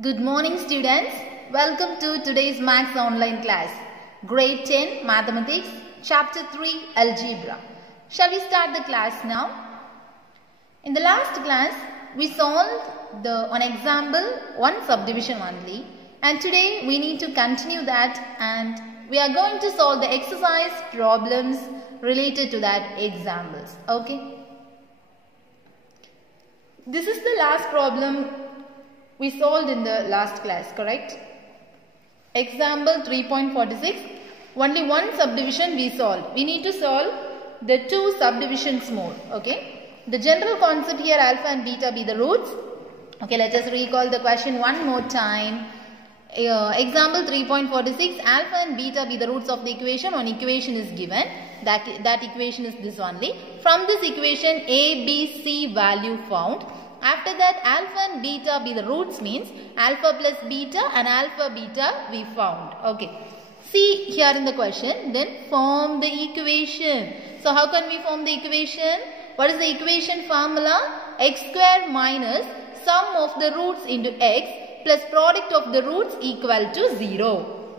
Good morning students. Welcome to today's Maths online class. Grade 10 Mathematics, Chapter 3 Algebra. Shall we start the class now? In the last class, we solved on example one subdivision only. And today we need to continue that and we are going to solve the exercise problems related to that examples. Okay. This is the last problem we solved in the last class, correct? Example 3.46. Only one subdivision we solved. We need to solve the two subdivisions more. Okay. The general concept here, alpha and beta be the roots. Okay, let us recall the question one more time. Example 3.46. Alpha and beta be the roots of the equation. One equation is given. That equation is this only. From this equation, A, B, C value found. After that, alpha and beta be the roots means alpha plus beta and alpha beta we found. Okay. See here in the question, then form the equation. So how can we form the equation? What is the equation formula? X square minus sum of the roots into x plus product of the roots equal to 0.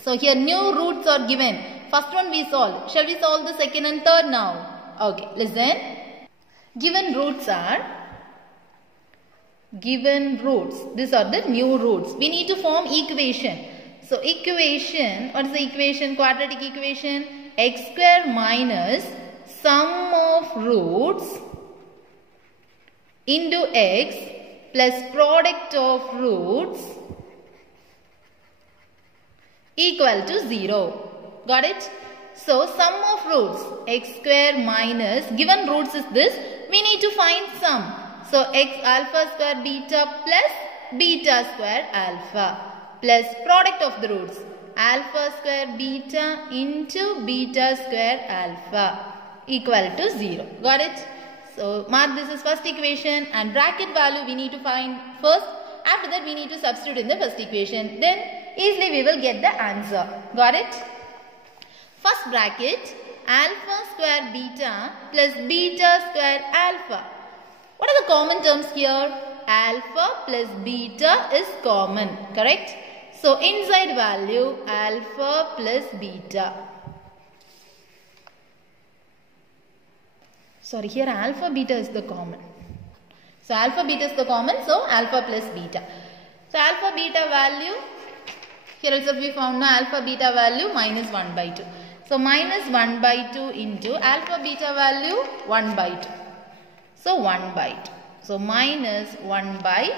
So here new roots are given. First one we solve. Shall we solve the second and third now? Okay, listen. Given roots are these are the new roots. We need to form equation. So equation, what is the equation? Quadratic equation. X square minus sum of roots into x plus product of roots equal to 0. Got it? So sum of roots x square minus, given roots is this, we need to find sum. So x alpha square beta plus beta square alpha plus product of the roots alpha square beta into beta square alpha equal to 0. Got it? So mark this as first equation and bracket value we need to find first. After that we need to substitute in the first equation. Then easily we will get the answer. Got it? First bracket alpha square beta plus beta square alpha. What are the common terms here? Alpha plus beta is common. Correct? So inside value alpha plus beta. Sorry, here alpha beta is the common. So alpha beta is the common. So alpha plus beta. So alpha beta value, here also we found now alpha beta value minus 1 by 2. So minus 1 by 2 into alpha beta value 1 by 2. So 1 by 2. So minus 1 by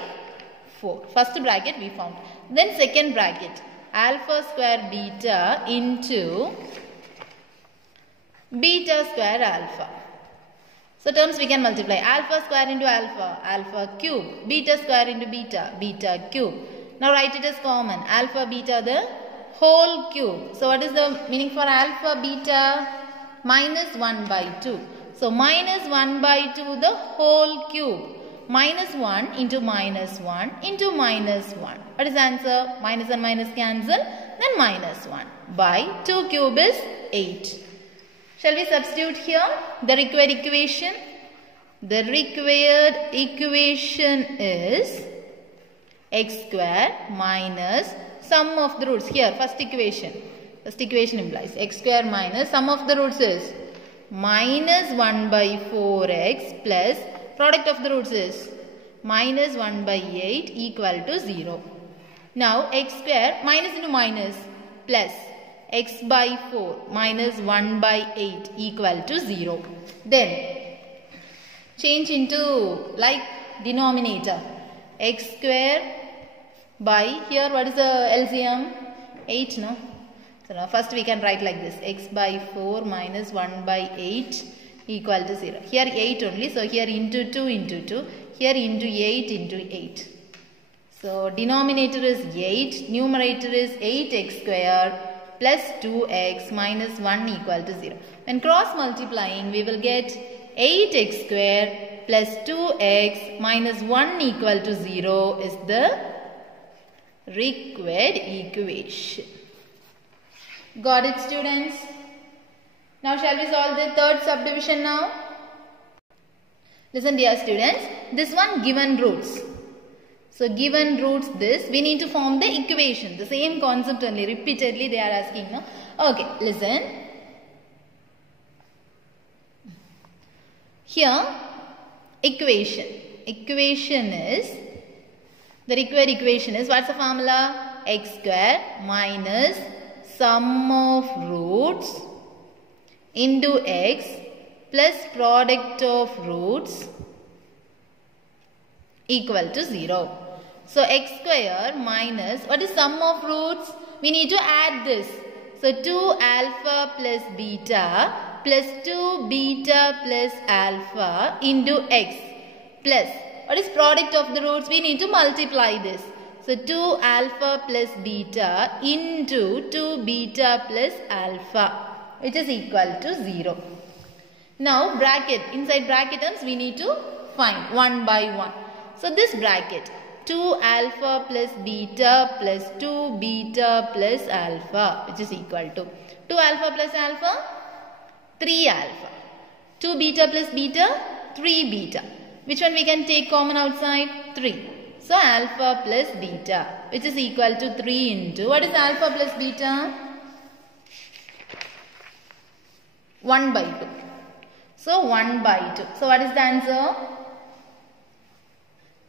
4. First bracket we found. Then second bracket. Alpha square beta into beta square alpha. So terms we can multiply. Alpha square into alpha. Alpha cube. Beta square into beta. Beta cube. Now write it as common. Alpha beta the whole cube. So what is the meaning for alpha beta? Minus 1 by 2. So minus 1 by 2 the whole cube. Minus 1 into minus 1 into minus 1. What is the answer? Minus and minus cancel. Then minus 1 by 2 cube is 8. Shall we substitute here the required equation? The required equation is x square minus sum of the roots. Here first equation. First equation implies x square minus sum of the roots is minus 1 by 4x plus product of the roots is minus 1 by 8 equal to 0. Now x square minus into minus plus x by 4 minus 1 by 8 equal to 0. Then change into like denominator. X square by, here what is the LCM? 8 no? So now first we can write like this. X by 4 minus 1 by 8 equal to 0. Here 8 only. So here into 2 into 2. Here into 8 into 8. So denominator is 8. Numerator is 8x square plus 2x minus 1 equal to 0. When cross multiplying we will get 8x square plus 2x minus 1 equal to 0 is the required equation. Got it students? Now shall we solve the third subdivision now? Listen dear students, this one given roots. So given roots this, we need to form the equation. The same concept only, repeatedly they are asking. No? Okay, listen. Here, equation. Equation is, the required equation is, what's the formula? X square minus sum of roots into x plus product of roots equal to 0. So x square minus, what is sum of roots? We need to add this. So 2 alpha plus beta plus 2 beta plus alpha into x plus, what is product of the roots? We need to multiply this. So 2 alpha plus beta into 2 beta plus alpha, which is equal to 0. Now bracket, inside bracket terms we need to find one by one. So this bracket, 2 alpha plus beta plus 2 beta plus alpha, which is equal to 2 alpha plus alpha, 3 alpha. 2 beta plus beta, 3 beta. Which one we can take common outside? 3. So alpha plus beta, which is equal to 3 into, what is alpha plus beta? 1 by 2. So 1 by 2. So what is the answer?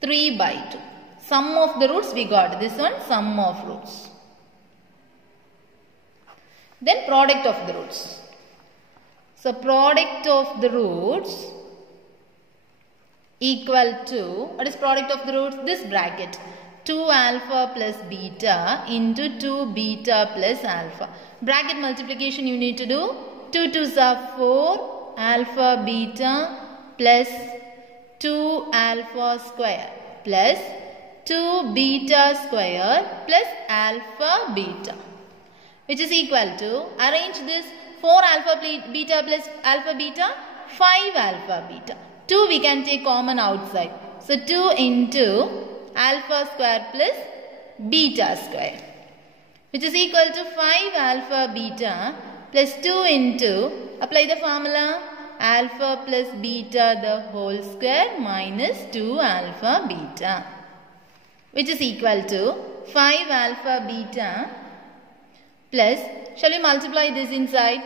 3 by 2. Sum of the roots we got. This one, sum of roots. Then product of the roots. So product of the roots equal to, what is product of the roots? This bracket, 2 alpha plus beta into 2 beta plus alpha. Bracket multiplication you need to do. 2 2s are 4 alpha beta plus 2 alpha square plus 2 beta square plus alpha beta, which is equal to, arrange this, 4 alpha beta plus alpha beta, 5 alpha beta. 2 we can take common outside. So 2 into alpha square plus beta square, which is equal to 5 alpha beta plus 2 into, apply the formula, alpha plus beta the whole square minus 2 alpha beta, which is equal to 5 alpha beta plus, shall we multiply this inside?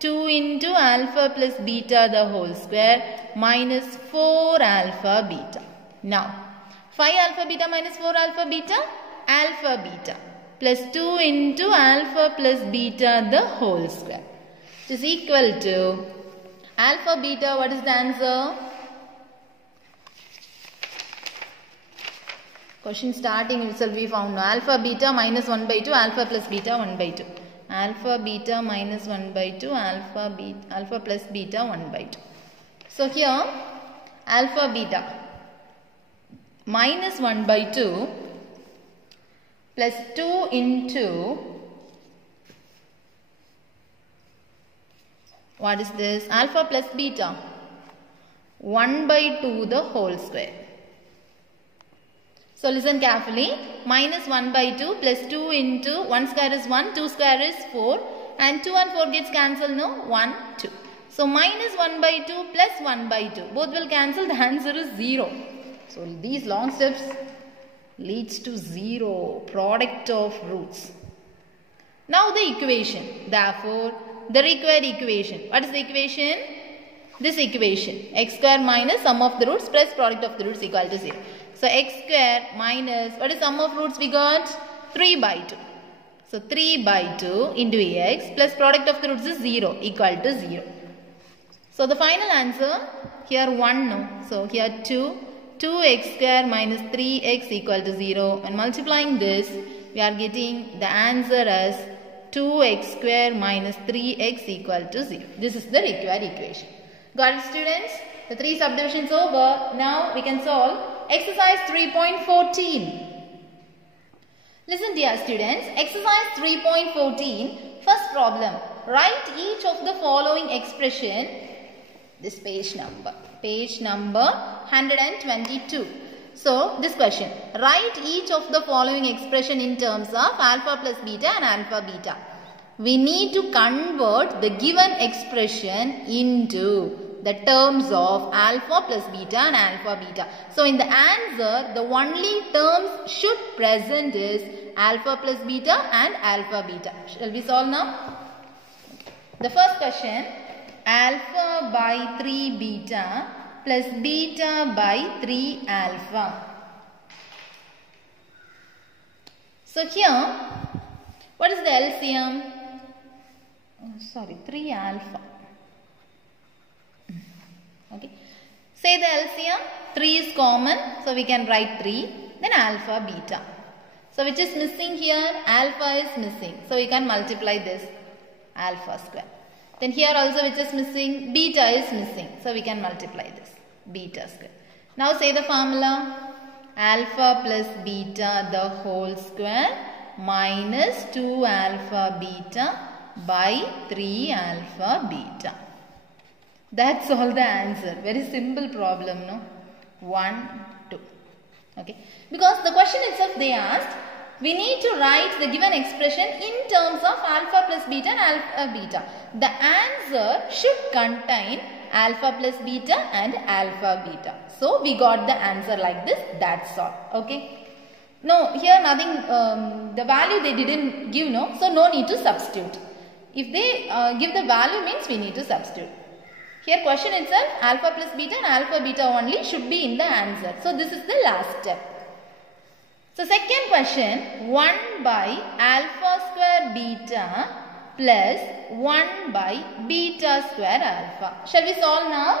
2 into alpha plus beta the whole square minus 4 alpha beta. Now, 5 alpha beta minus 4 alpha beta plus 2 into alpha plus beta the whole square, which is equal to alpha beta, what is the answer? Question starting itself we found now. Alpha beta minus 1 by 2, alpha plus beta 1 by 2. Alpha beta minus 1 by 2, alpha plus beta 1 by 2. So here alpha beta minus 1 by 2 plus 2 into, what is this? Alpha plus beta 1 by 2 the whole square. So listen carefully. Minus 1 by 2 plus 2 into 1 square is 1, 2 square is 4 and 2 and 4 gets cancelled, no? 1, 2. So minus 1 by 2 plus 1 by 2. Both will cancel. The answer is 0. So these long steps leads to 0. Product of roots. Now the equation. Therefore, the required equation. What is the equation? This equation. X square minus sum of the roots plus product of the roots equal to 0. So x square minus, what is sum of roots we got? 3 by 2. So 3 by 2 into x plus product of the roots is 0 equal to 0. So the final answer here 1 no. So here 2. 2x square minus 3x equal to 0. When multiplying this, we are getting the answer as 2x square minus 3x equal to 0. This is the required equation. Got it, students? The 3 subdivisions over. Now we can solve exercise 3.14. Listen dear students, exercise 3.14, first problem. Write each of the following expression, this page number 122. So this question, write each of the following expression in terms of alpha plus beta and alpha beta. We need to convert the given expression into the terms of alpha plus beta and alpha beta. So in the answer, the only terms should present is alpha plus beta and alpha beta. Shall we solve now? The first question, alpha by 3 beta plus beta by 3 alpha. So here, what is the LCM? 3 alpha. Okay. Say the LCM, 3 is common, so we can write 3, then alpha, beta. So which is missing here? Alpha is missing, so we can multiply this alpha square. Then here also which is missing? Beta is missing, so we can multiply this beta square. Now say the formula, alpha plus beta the whole square minus 2 alpha beta by 3 alpha beta. That's all the answer. Very simple problem, no? 1, 2. Okay. Because the question itself they asked, we need to write the given expression in terms of alpha plus beta and alpha beta. The answer should contain alpha plus beta and alpha beta. So we got the answer like this. That's all. Okay. No, here nothing, the value they didn't give, no? So no need to substitute. If they give the value means we need to substitute. Here question itself, alpha plus beta and alpha beta only should be in the answer. So this is the last step. So second question, 1 by alpha square beta plus 1 by beta square alpha. Shall we solve now?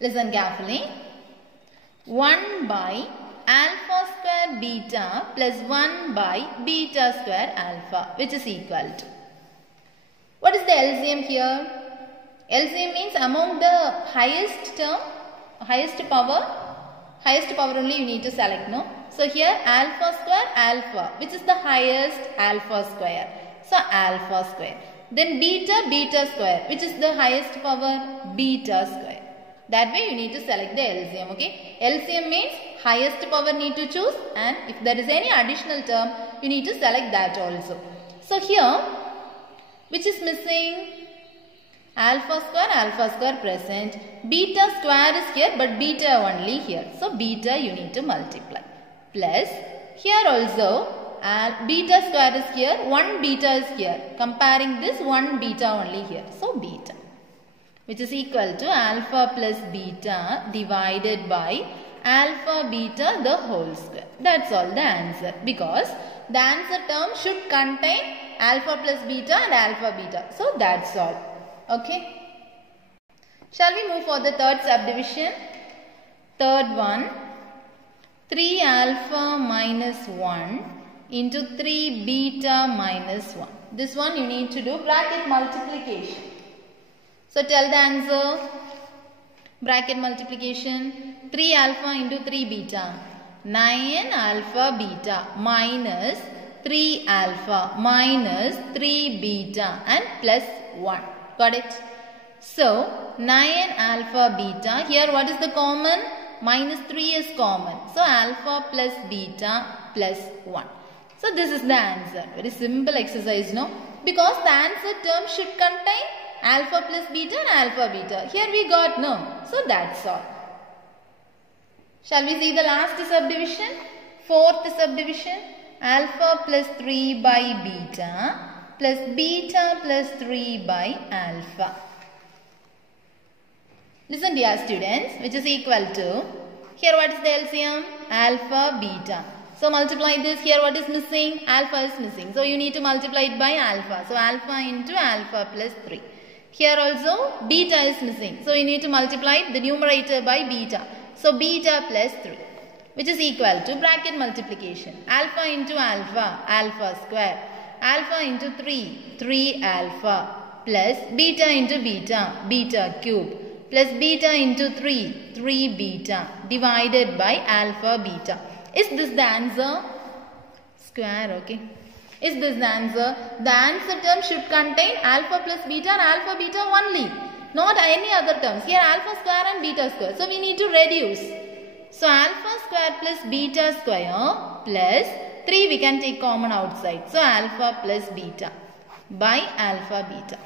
Listen carefully. 1 by alpha square beta plus 1 by beta square alpha, which is equal to. What is the LCM here? LCM means among the highest term, highest power only you need to select, no? So here alpha square alpha, which is the highest alpha square. So alpha square. Then beta, beta square, which is the highest power, beta square. That way you need to select the LCM, okay? LCM means highest power need to choose, and if there is any additional term, you need to select that also. So here, which is missing? Alpha square present. Beta square is here, but beta only here. So beta you need to multiply. Plus, here also, beta square is here, 1 beta is here. Comparing this, 1 beta only here. So beta, which is equal to alpha plus beta divided by alpha beta the whole square. That's all the answer, because the answer term should contain alpha plus beta and alpha beta. So that's all. Okay. Shall we move for the third subdivision? Third one, 3 alpha minus 1 into 3 beta minus 1. This one you need to do bracket multiplication. So tell the answer. Bracket multiplication. 3 alpha into 3 beta. 9 alpha beta minus 3 alpha minus 3 beta and plus 1. Got it? So 9 alpha beta. Here what is the common? Minus 3 is common. So alpha plus beta plus 1. So this is the answer. Very simple exercise, no? Because the answer term should contain alpha plus beta and alpha beta. Here we got no. So that's all. Shall we see the last subdivision? Fourth subdivision. Alpha plus 3 by beta plus beta plus 3 by alpha. Listen dear students, which is equal to, here what is the LCM? Alpha, beta. So multiply this, here what is missing? Alpha is missing. So you need to multiply it by alpha. So alpha into alpha plus 3. Here also beta is missing. So you need to multiply the numerator by beta. So beta plus 3, which is equal to bracket multiplication. Alpha into alpha, alpha square. Alpha into 3, 3 alpha plus beta into beta, beta cube. Plus beta into 3, 3 beta divided by alpha beta. Is this the answer? Square, okay. Is this the answer? The answer term should contain alpha plus beta and alpha beta only. Not any other terms. Here alpha square and beta square. So we need to reduce. So alpha square plus beta square plus 3 we can take common outside. So alpha plus beta by alpha beta.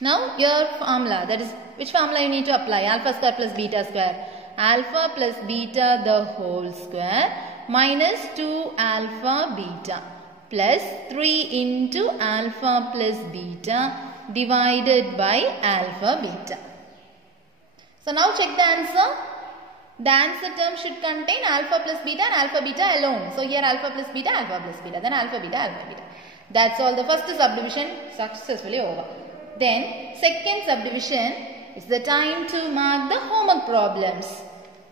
Now your formula, that is which formula you need to apply? Alpha square plus beta square. Alpha plus beta the whole square minus 2 alpha beta plus 3 into alpha plus beta divided by alpha beta. So now check the answer. The answer term should contain alpha plus beta and alpha beta alone. So here alpha plus beta, then alpha beta. That's all. The first subdivision successfully over. Then second subdivision is the time to mark the homework problems.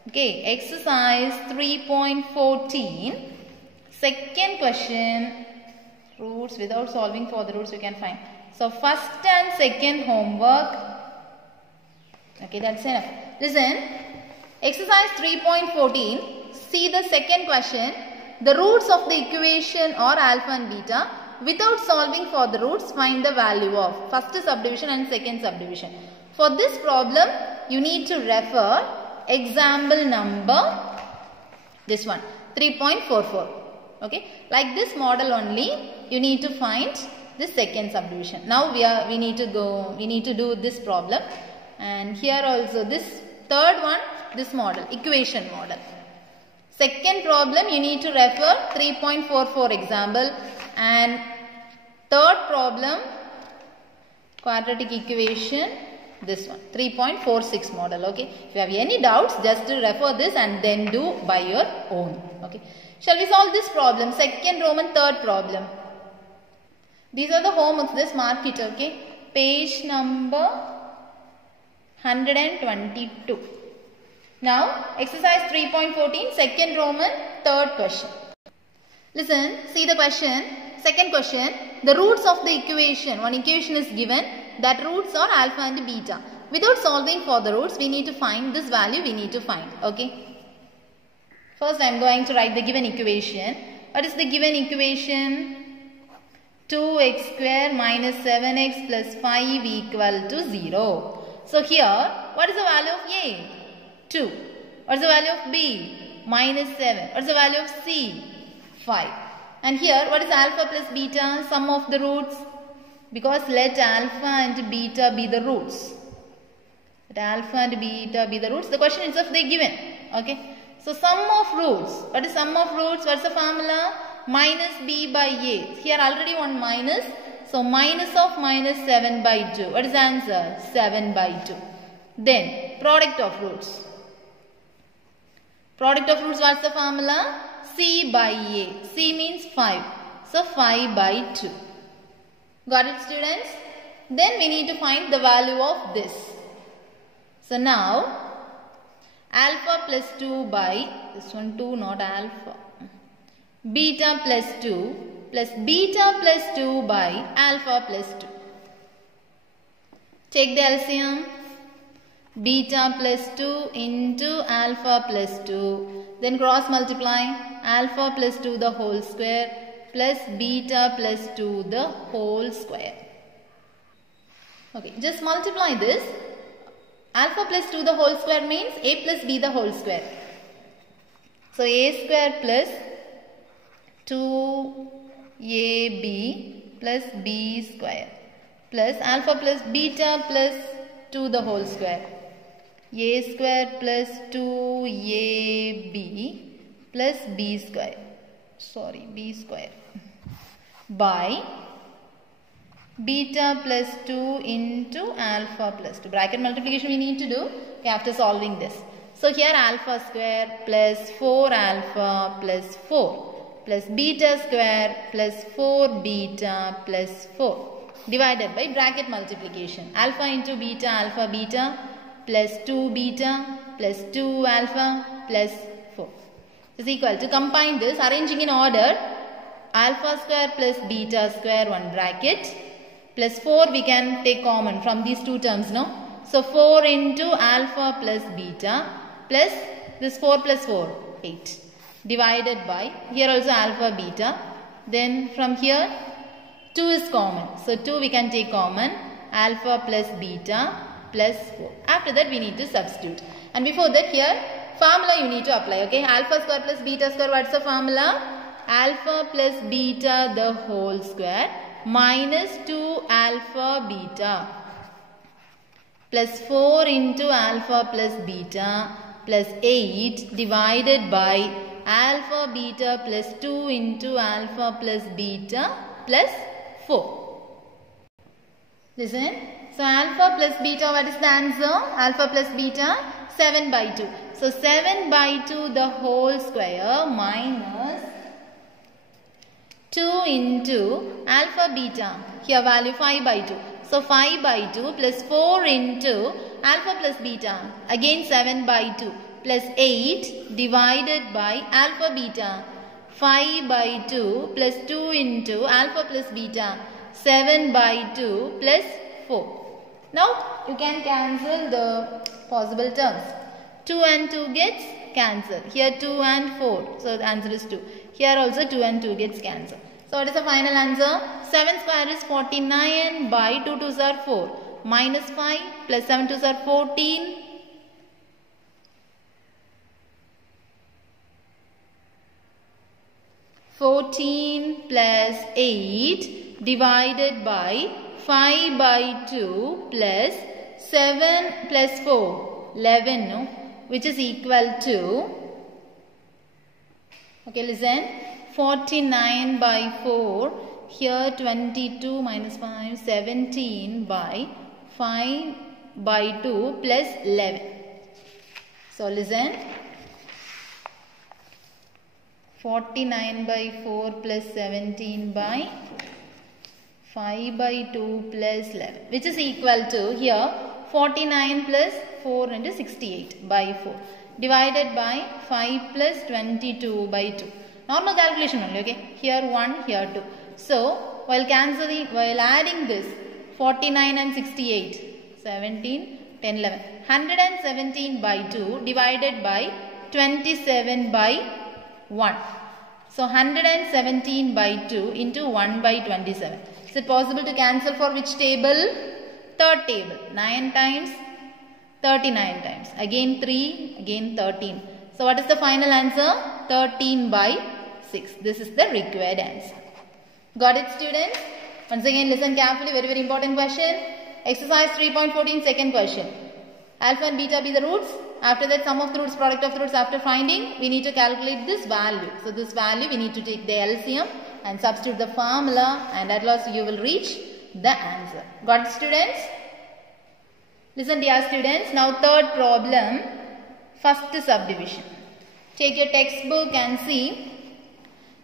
Okay, exercise 3.14. Second question. Roots, without solving for the roots we can find. So first and second homework. Okay, that's enough. Listen. Exercise 3.14. See the second question. The roots of the equation are alpha and beta. Without solving for the roots, find the value of first subdivision and second subdivision. For this problem, you need to refer example number, this one, 3.44. Okay, like this model only, you need to find the second subdivision. Now we need to do this problem, and here also this third one, this model, equation model. Second problem, you need to refer 3.44 example, and third problem, quadratic equation, this one, 3.46 model. Okay, if you have any doubts, just refer this and then do by your own. Okay, shall we solve this problem? Second Roman, third problem. These are the homeworks. Just mark it. Okay, page number 122. Now, exercise 3.14, second Roman, third question. Listen, see the question. Second question, the roots of the equation. One equation is given, that roots are alpha and beta. Without solving for the roots, we need to find this value, we need to find. Okay. First, I am going to write the given equation. What is the given equation? 2x square minus 7x plus 5 equal to 0. So here, what is the value of A? 2. What is the value of B? Minus 7. What is the value of C? 5. And here, what is alpha plus beta? Sum of the roots. Because let alpha and beta be the roots. Let alpha and beta be the roots. The question itself they given. Okay. So sum of roots. What is sum of roots? What is the formula? Minus b by a. Here already one minus. So minus of minus 7 by 2. What is the answer? 7 by 2. Then product of roots. Product of roots, what's the formula? C by A. C means 5. So 5 by 2. Got it, students? Then we need to find the value of this. So now, alpha plus 2 by, this one 2 not alpha. Beta plus 2 plus beta plus 2 by alpha plus 2. Take the LCM. Beta plus 2 into alpha plus 2. Then cross multiply. Alpha plus 2 the whole square plus beta plus 2 the whole square. Okay, just multiply this. Alpha plus 2 the whole square means a plus b the whole square. So a square plus 2ab plus b square plus alpha plus beta plus 2 the whole square. A square plus 2ab plus b square. B square by beta plus 2 into alpha plus 2. Bracket multiplication we need to do after solving this. So here alpha square plus 4 alpha plus 4 plus beta square plus 4 beta plus 4 divided by bracket multiplication. Alpha into beta, alpha beta plus 2 beta plus 2 alpha plus 4 is equal to, combine this, arranging in order, alpha square plus beta square, one bracket, plus 4 we can take common from these two terms, no? So 4 into alpha plus beta plus this 4 plus 4, 8, divided by, here also alpha beta, then from here 2 is common, so 2 we can take common, alpha plus beta plus 4. After that we need to substitute, and before that here formula you need to apply. Okay, alpha square plus beta square, what's the formula? Alpha plus beta the whole square minus 2 alpha beta plus 4 into alpha plus beta plus 8 divided by alpha beta plus 2 into alpha plus beta plus 4. Listen. So alpha plus beta, what is the answer? Alpha plus beta, 7 by 2. So 7 by 2 the whole square minus 2 into alpha beta. Here value 5 by 2. So 5 by 2 plus 4 into alpha plus beta. Again 7 by 2 plus 8 divided by alpha beta. 5 by 2 plus 2 into alpha plus beta. 7 by 2 plus 4. Now you can cancel the possible terms. 2 and 2 gets cancelled. Here 2 and 4. So the answer is 2. Here also 2 and 2 gets cancelled. So what is the final answer? 7 square is 49 by 2 2s are 4. Minus 5 plus 7 2s are 14. 14 plus 8 divided by 5 by 2 plus 7 plus 4. 11, no? Which is equal to, okay, listen, 49 by 4, here 22 minus 5, 17 by 5 by 2 plus 11. So listen, 49 by 4 plus 17 by 5 by 2 plus 11, which is equal to, here 49 plus 4 into 68 by 4 divided by 5 plus 22 by 2. Normal calculation only, okay? Here 1, here 2. So, while adding this 49 and 68, 17, 10, 11. 117 by 2 divided by 27 by 1. So, 117 by 2 into 1 by 27. Is it possible to cancel for which table? Third table. 9 times 39 times. Again 3, again 13. So what is the final answer? 13 by 6. This is the required answer. Got it, students? Once again listen carefully. Very, very important question. Exercise 3.14, second question. Alpha and beta be the roots. After that, sum of the roots, product of the roots. After finding, we need to calculate this value. So this value we need to take the LCM and substitute the formula, and at last you will reach the answer. Got it, students? Listen, dear students. Now third problem, first subdivision. Take your textbook and see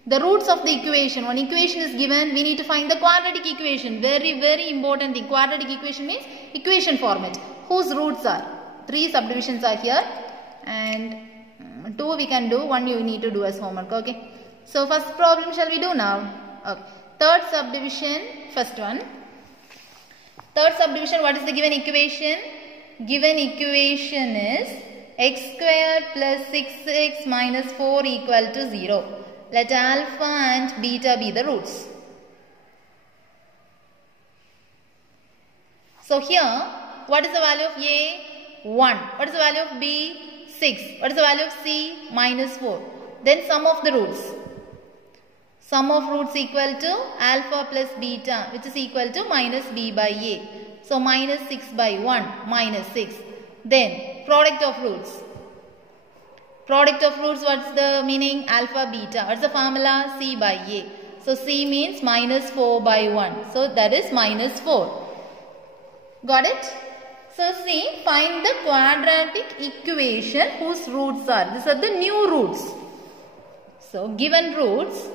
the roots of the equation. One equation is given, we need to find the quadratic equation. Very, very important thing. Quadratic equation means equation format. Whose roots are? 3 subdivisions are here and 2 we can do, 1 you need to do as homework. Okay. So first problem shall we do now? Okay. Third subdivision, first one. Third subdivision, what is the given equation? Given equation is x squared plus 6x minus 4 equal to 0. Let alpha and beta be the roots. So here, what is the value of A? 1. What is the value of B? 6. What is the value of C? Minus 4. Then sum of the roots. Sum of roots equal to alpha plus beta, which is equal to minus B by A. So minus 6 by 1, minus 6. Then product of roots. Product of roots, what's the meaning? Alpha, beta. What's the formula? C by A. So C means minus 4 by 1. So that is minus 4. Got it? So see, find the quadratic equation whose roots are. These are the new roots. So given roots.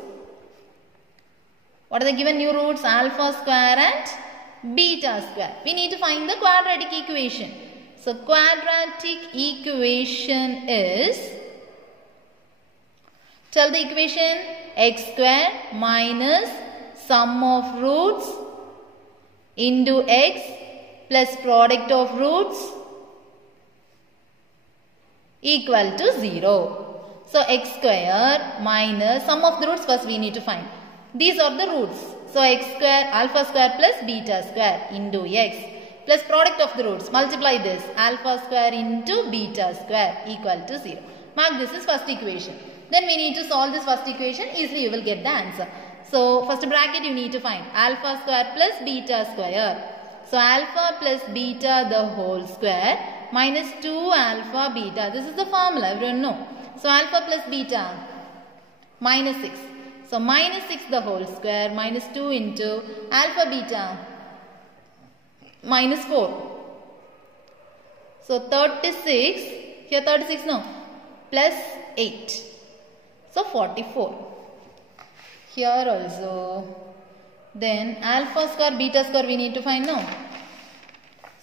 What are the given new roots? Alpha square and beta square. We need to find the quadratic equation. So quadratic equation is, tell the equation, x square minus sum of roots into x plus product of roots equal to 0. So x square minus sum of the roots, first we need to find. These are the roots. So x square, alpha square plus beta square into x plus product of the roots. Multiply this, alpha square into beta square equal to 0. Mark this is first equation. Then we need to solve this first equation. Easily you will get the answer. So first bracket you need to find alpha square plus beta square. So alpha plus beta the whole square minus 2 alpha beta. This is the formula, everyone know. So alpha plus beta minus 6. So minus 6 the whole square minus 2 into alpha beta minus 4. So 36, here 36 no, plus 8. So 44. Here also. Then alpha square beta square we need to find now.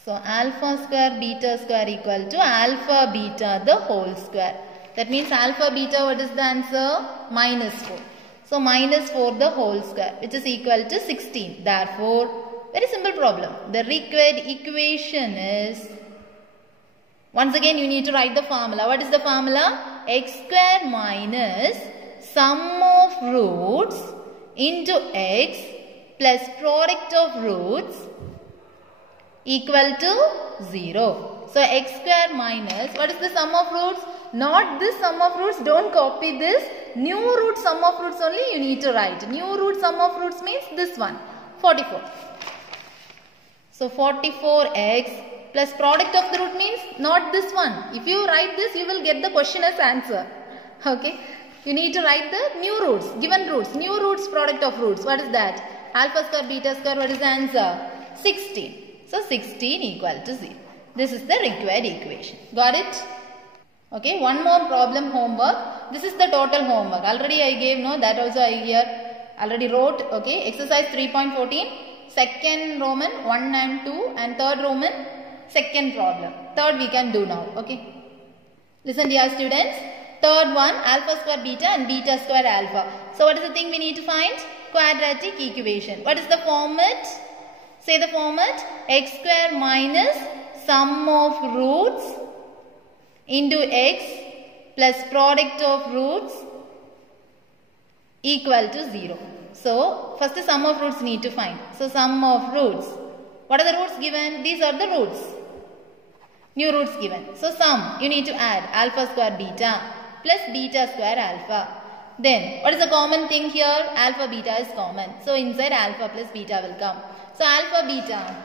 So alpha square beta square equal to alpha beta the whole square. That means alpha beta, what is the answer? Minus 4. So minus 4 the whole square, which is equal to 16. Therefore, very simple problem. The required equation is, once again you need to write the formula. What is the formula? X square minus sum of roots into x plus product of roots equal to 0. So x square minus, what is the sum of roots? Not this sum of roots, don't copy this. New root sum of roots only you need to write. New root sum of roots means this one, 44. So 44x plus product of the root means not this one. If you write this, you will get the question as answer. Okay. You need to write the new roots, given roots. New roots, product of roots. What is that? Alpha square, beta square, what is the answer? 16. So 16 equal to 0. This is the required equation. Got it? Okay, one more problem homework. This is the total homework. Already I gave, no, that also I here already wrote. Okay, exercise 3.14, second Roman 1 and 2 and third Roman second problem. Third we can do now. Okay, listen dear students. Third one, alpha square beta and beta square alpha. So what is the thing we need to find? Quadratic equation. What is the format? Say the format. X square minus sum of roots into x plus product of roots equal to 0. So first the sum of roots need to find. So sum of roots. What are the roots given? These are the roots. New roots given. So sum you need to add alpha square beta plus beta square alpha. Then what is the common thing here? Alpha beta is common. So inside alpha plus beta will come. So alpha beta.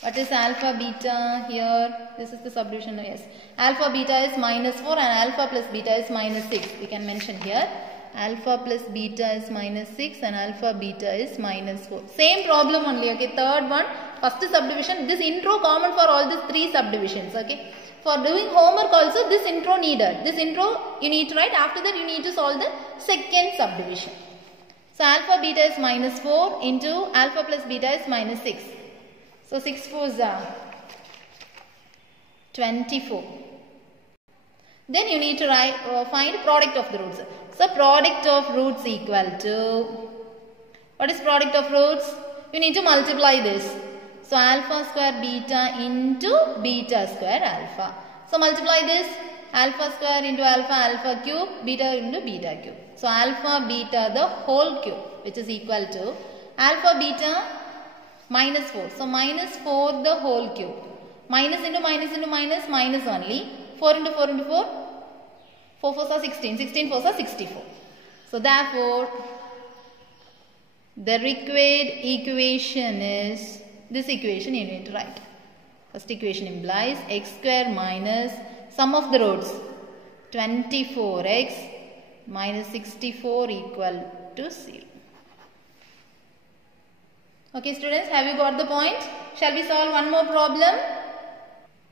What is alpha beta here? This is the subdivision. Yes. Alpha beta is minus 4 and alpha plus beta is minus 6. We can mention here. Alpha plus beta is minus 6 and alpha beta is minus 4. Same problem only. Okay. Third one. First subdivision. This intro common for all these three subdivisions. Okay. For doing homework also this intro needed. This intro you need to write. After that you need to solve the second subdivision. So alpha beta is minus 4 into alpha plus beta is minus 6. So 6 4s are 24. Then you need to write, find product of the roots. So product of roots equal to, what is product of roots? You need to multiply this. So alpha square beta into beta square alpha. So multiply this. Alpha square into alpha, alpha cube, beta into beta cube. So alpha beta the whole cube, which is equal to alpha beta minus 4. So minus 4 the whole cube. Minus into minus into minus, minus only. 4 into 4 into 4. 4 4s are 16. 16 4s are 64. So therefore, the required equation is, this equation you need to write. First equation implies x square minus sum of the roots 24x minus 64 equal to 0. Okay students, have you got the point? Shall we solve one more problem?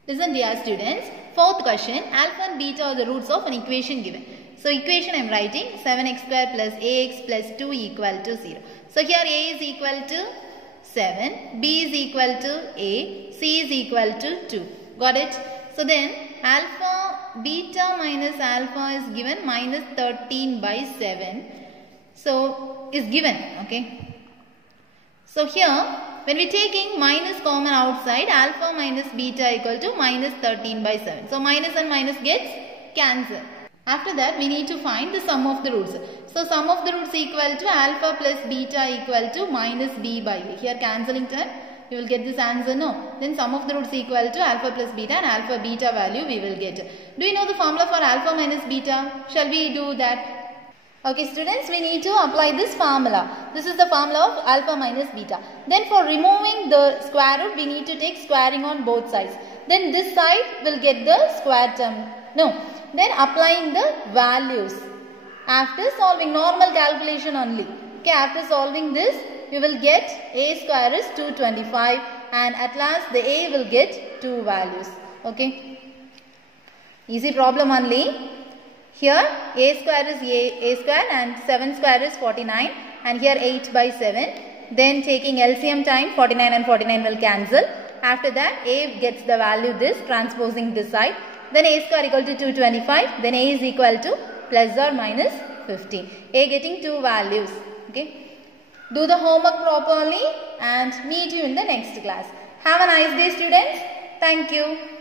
Listen dear students. Fourth question, alpha and beta are the roots of an equation given. So equation I am writing 7x square plus ax plus 2 equal to 0. So here a is equal to 7, b is equal to a, c is equal to 2. Got it? So then alpha, beta minus alpha is given minus 13 by 7. So is given. Okay. So here when we are taking minus common outside, alpha minus beta equal to minus 13 by 7. So minus and minus gets cancelled. After that we need to find the sum of the roots. So sum of the roots equal to alpha plus beta equal to minus b by a. Here cancelling time you will get this answer, no. Then sum of the roots equal to alpha plus beta and alpha beta value we will get. Do you know the formula for alpha minus beta? Shall we do that? Okay students, we need to apply this formula. This is the formula of alpha minus beta. Then for removing the square root, we need to take squaring on both sides. Then this side will get the square term. No. Then applying the values. After solving normal calculation only. Okay, after solving this, we will get a square is 225 and at last the a will get 2 values. Okay. Easy problem only. Here a square is a square and 7 square is 49 and here 8 by 7. Then taking LCM time 49 and 49 will cancel. After that a gets the value this, transposing this side. Then a square equal to 225. Then a is equal to plus or minus 15. A getting 2 values. Okay. Do the homework properly and meet you in the next class. Have a nice day students. Thank you.